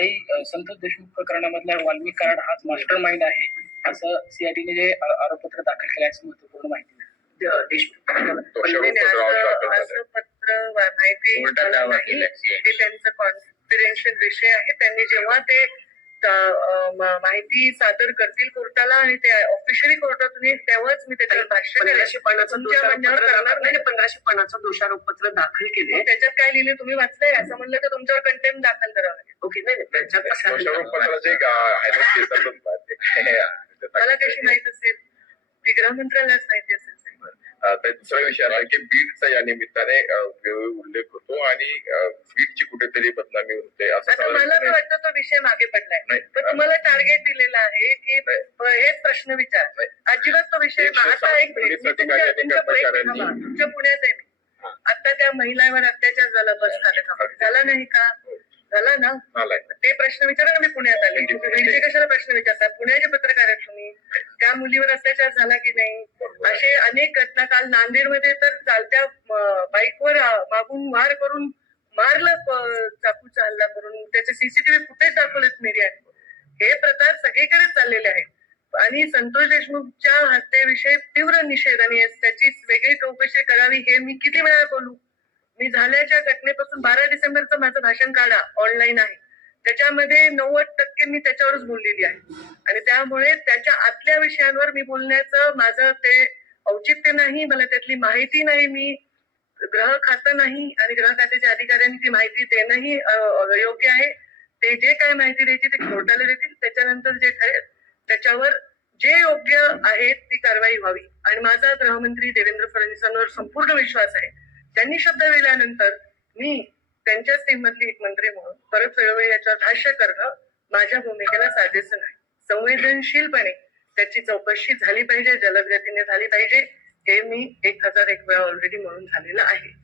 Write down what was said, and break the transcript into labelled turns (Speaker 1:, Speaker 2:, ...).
Speaker 1: काही संतोष देशमुख प्रकरणामधला वाल्मिक कराड हाच master mind आहे असं सीआयडीने जे आरोपपत्र दाखल केल्याची महत्त्वपूर्ण माहिती
Speaker 2: पत्र
Speaker 3: असं वा- माहिती
Speaker 2: उलटा
Speaker 3: मला
Speaker 2: दावा
Speaker 3: नाही.
Speaker 2: केलाय CID.
Speaker 3: ते त्यांचं कॉन्फिडेन्शियल विषय आहे. त्यांनी जेव्हा ते माहिती सादर करतील कोर्टाला आणि ते ऑफिशियली कोर्टातून येईल तेव्हाच मी त्याच्यावर भाष्य
Speaker 4: पंधराशे पानाचं
Speaker 3: करणार नाही.
Speaker 4: पंधराशे पानाचं दोषारोप पत्र दाखल केले.
Speaker 3: त्याच्यात काय लिहिले? तुम्ही वाचलंय? असं म्हणलं तर तुमच्यावर कंटेम दाखल
Speaker 4: ओके नाही त्याच्यात.
Speaker 3: मला कशी माहीत असेल? ती गृहमंत्रालयाच माहिती असेल
Speaker 2: दुसरा विषय आहे की बीडचा या निमित्ताने उल्लेख होतो आणि बीडची कुठेतरी बदनामी होते असं
Speaker 3: मला वाटतं तो विषय मागे पडलाय. पण तुम्हाला टार्गेट दिलेलं आहे की हेच प्रश्न विचार. अजिबात तो विषय आता एक तुमच्या पुण्यात आहे मी. आता त्या महिलावर अत्याचार झाला बस झाला नाही का? झाला ना? ते प्रश्न विचारा ना मी पुण्यात आले तुम्ही वेगळे कशाला प्रश्न विचारता पुण्याचे पत्रकार आहेत तुम्ही. त्या मुलीवर अत्याचार झाला की नाही? असे अनेक घटना काल नांदेडमध्ये तर चालत्या बाईकवर मागून वार करून मारलं चाकूचा हल्ला करून. त्याचे सीसीटीव्ही फुटेज दाखवलेत मीडियात हे प्रकार सगळीकडे चाललेले आहेत. आणि संतोष देशमुखच्या हत्येविषयी तीव्र निषेध आणि त्याची वेगळी चौकशी करावी हे मी किती वेळा बोलू? मी झाल्याच्या घटनेपासून बारा डिसेंबरचं माझं भाषण काढा ऑनलाईन आहे. त्याच्यामध्ये नव्वद टक्के मी त्याच्यावरच बोललेली आहे. आणि त्यामुळे त्याच्या आतल्या विषयांवर मी बोलण्याचं माझं ते औचित्य नाही मला त्यातली माहिती नाही मी ग्रह खातं नाही आणि ग्रह खात्याच्या अधिकाऱ्यांनी ती माहिती देणंही योग्य आहे. ते जे काय माहिती द्यायची ते कोर्टाला देतील. त्याच्यानंतर जे ठरेल त्याच्यावर जे योग्य आहे ती कारवाई व्हावी. आणि माझा गृहमंत्री देवेंद्र फडणवीसांवर संपूर्ण विश्वास आहे. त्यांनी शब्द दिल्यानंतर मी त्यांच्याच टीम मधली एक मंत्री म्हणून परत वेळोवेळी याच्यावर भाष्य करणं माझ्या भूमिकेला साजेसं नाही. संवेदनशीलपणे त्याची चौकशी झाली पाहिजे जलद गतीने झाली पाहिजे हे मी एक हजार एक वेळा ऑलरेडी म्हणून झालेलं आहे.